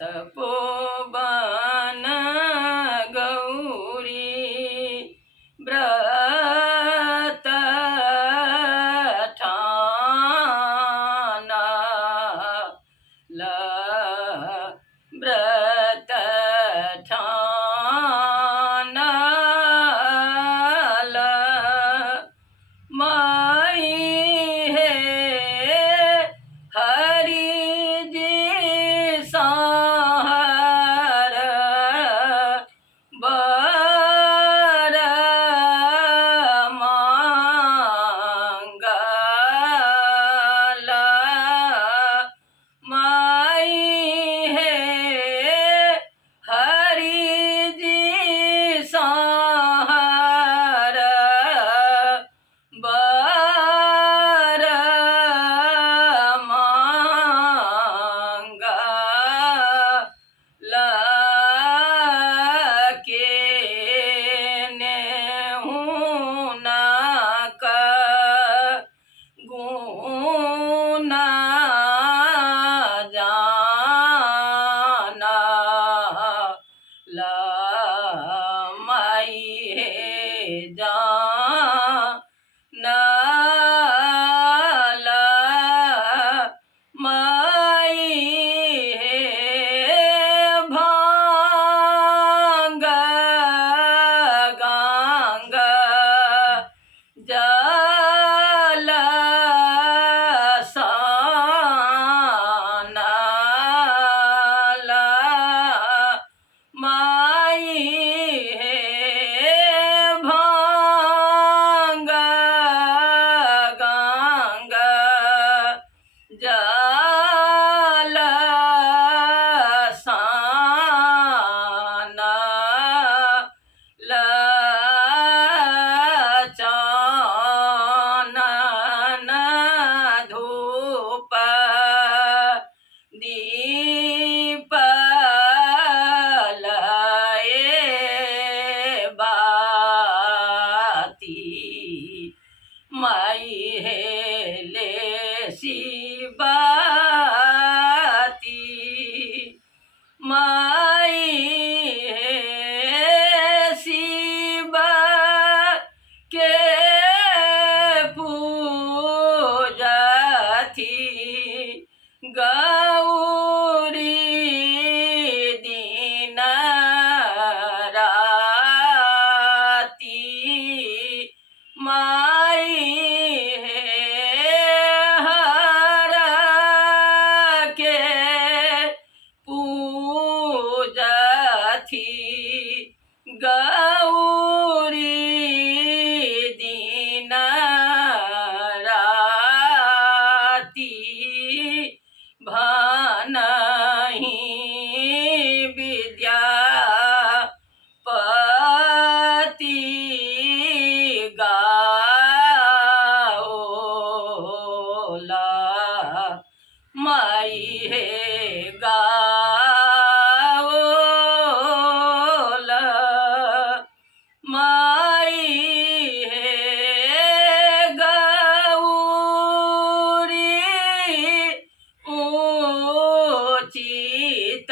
तपोवन गौरी व्रत ठाना व्रत ठाना माई है हरि जी सहार बर मांगला माई है हरि जी सहार बर मांगला के नेहुना का गुना जाना माई है जाना माई है भांग गंगा जल सानला माई है भांग गंगा जल सानला चानन धूप दीप लाए बाती माई है ले शिवाती माई है शिव के पूजा थी गौरी दिन राती माई है हर के पूजा थी गौरी दिन राती भानहि विद्या पति गाओला माई है गाओला माई है गौरी उचित